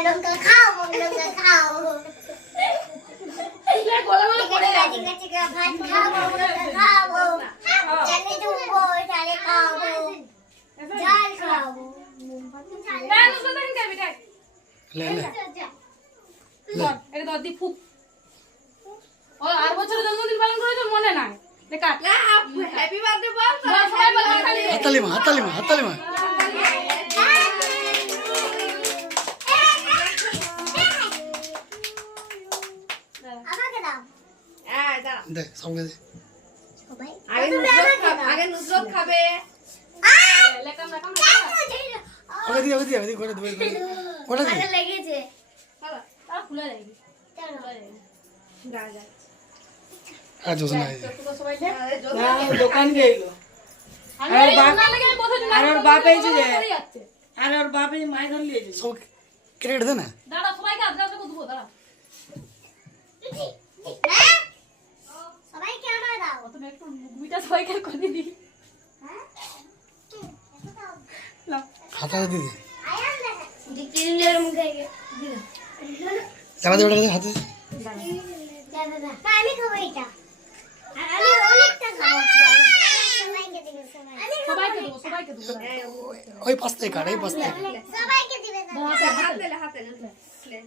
লঙ্কা খাবো লঙ্কা খাবো গলা গলা পড়ে চিকা গেছে। চিকা ভাত খাবো লঙ্কা খাবো চালে ডুবো চালে খাবো ঝাল খাবো না নুসরাত দেখেন খাবি দেখ ले ले ধর এটা ধর দি ফুক ও আর বছর জন্মদিন পালন করে তোর মনে নাই দেখা হ্যাপি বার্থডে বল সবাই বলে খালি हाताली मा আমাকে দাও হ্যাঁ দাঁড়া दे सामने दे সবাই আগে নুসরত খাবে লেকাম লেকাম आगे दी गोटे दे गोटे दे লেগেছে তা খুলে যাবে যা যা आज सुना है তো সবাই দেখ দোকান গেইলো আমি আর বাপ- না লাগে বসে আর ওর বাপ এই যে যাচ্ছে আর ওর বাপে মাই ধর লিয়ে যাবে सब क्रेडिट दे ना দাঁড়া সবাইকে আজকে দেবো দাঁড়া সবাইকে আমার দাও তুমি একটু মিটা সবাইকে করে দি লাও हाथा दे दे আয়ান না দিকিলের মুখে जावा दे बेटा हाथ दे দাদা আমি খাবো এটা আর আমি অনেকটা খাবো সবাইকে দিবে সবাইকে দেবো ओए पास्ते काट ए पास्ते সবাইকে দিবে হাতে লে